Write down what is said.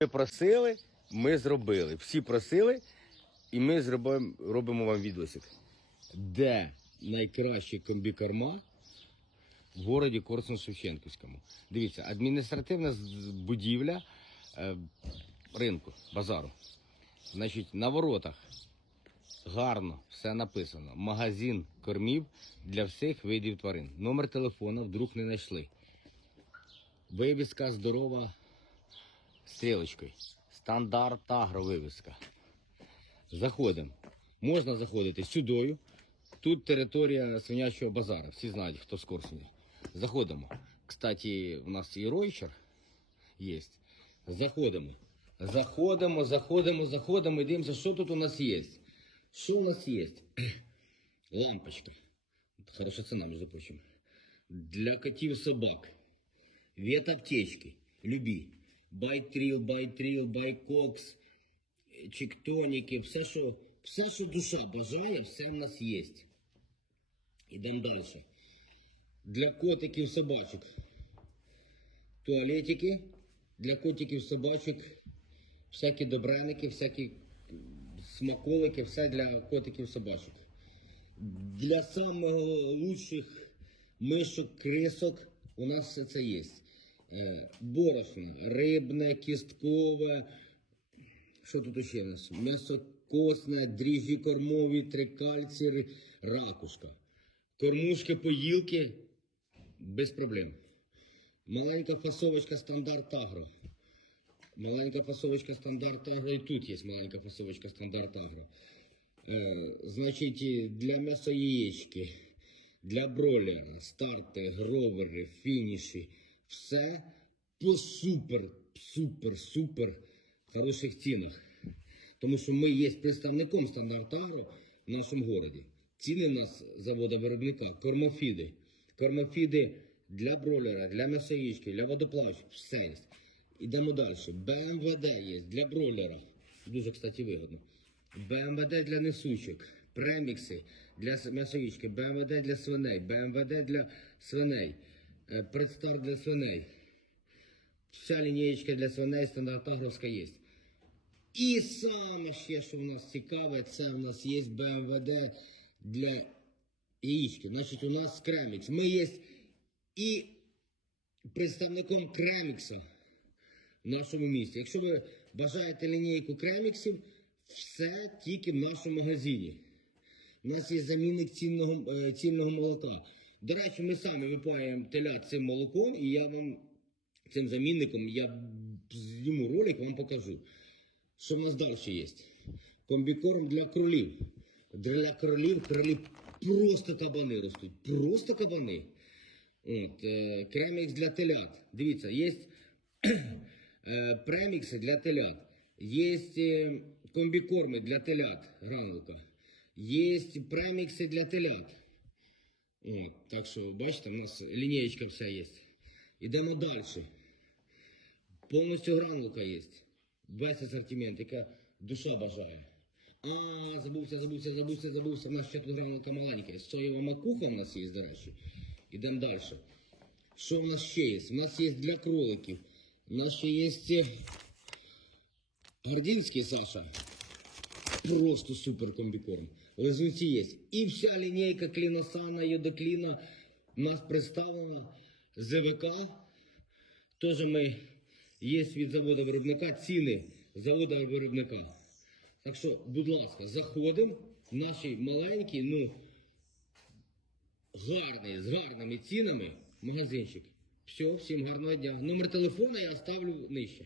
Ви просили, ми зробили. Всі просили, і ми зробимо, робимо вам відосик. Де найкращі комбікорма в городі Корсун-Шевченківському? Дивіться, адміністративна будівля е, ринку, базару. Значить, на воротах гарно все написано. Магазин кормів для всіх видів тварин. Номер телефона вдруг не знайшли. Вивіска здорова стрілочкою. Стандарт агро вивіска. Заходимо. Можна заходити сюдою. Тут територія свинячого базара. Всі знають, хто з Корсуні. Заходимо. Кстати, у нас і ройчер є. Заходимо. Заходимо, заходимо, заходимо дивимося, що тут у нас є. Що у нас є? Лампочка. Хороша ціна, між прочим. Для котів собак. Ветаптечки. Любі. Байтріл, байтріл, байкокс, чіктоніки, все, що, все, що душа бажає, все в нас є. Ідемо далі. Для котиків собачок. Туалетики. Для котиків собачок. Всякі добреники, всякі смаколики, все для котиків собачок. Для самих лучших мишок, крисок у нас все це є. Е, рибне, кісткове. Що тут ще в нас? М'ясо косне, дріжджі кормові, трикальці, ри- ракушка. Кормушки, поїлки без проблем. Маленька фасовочка стандарт агро. Маленька фасовочка стандарт агро. І тут є маленька фасовочка стандарт агро. Е, значить, для м'ясояєчки, для бройлера, старти, гровери, фініші. Все по супер, супер, супер хороших цінах. Тому що ми є представником стандарт агро в нашому городі. Ціни в нас завода виробника, кормофіди. Кормофіди для бройлера, для м'ясоїчки, для водоплавчих, все є. Ідемо далі. БМВД є для бройлера. Дуже, кстати, вигодно. БМВД для несучок, премікси для м'ясоїчки, БМВД для свиней, БМВД для свиней, предстар для свиней. Вся лінієчка для свиней стандарт агровська є. І саме ще, що в нас цікаве, це в нас є БМВД для яєчки. Значить, у нас кремікс. Ми є і представником кремікса в нашому місті. Якщо ви бажаєте лінійку креміксів, все тільки в нашому магазині. У нас є замінник цінного, е, цільного молока. До речі, ми самі випаюємо телят цим молоком, і я вам цим замінником я зніму ролик, вам покажу. Що в нас далі є? Комбікорм для кролів. Для кролів кролі просто кабани ростуть. Просто кабани. От, е, кремікс для телят. Дивіться, є е, премікси для телят. Є е, комбікорми для телят, гранулка. Є премікси для телят. От, так що, бачите, у нас лінієчка вся є. Ідемо далі. Повністю гранулка є. Весь асортимент, яка душа бажає. А, забувся, забувся, забувся, забувся. У нас ще тут гранулка маленька. Соєва макуха у нас є, до речі. Ідемо далі. Що в нас ще є? У нас є для кроликів. У нас ще є е, Гордінський Саша. Просто супер комбікорм. Лизунці є. І вся лінійка кліносана, йодокліна у нас представлена. ЗВК. Теж ми є від заводу виробника, ціни заводу виробника. Так що, будь ласка, заходимо в наші маленькі, ну, гарний, з гарними цінами магазинчик. Все, всім гарного дня. Номер телефона я оставлю нижче.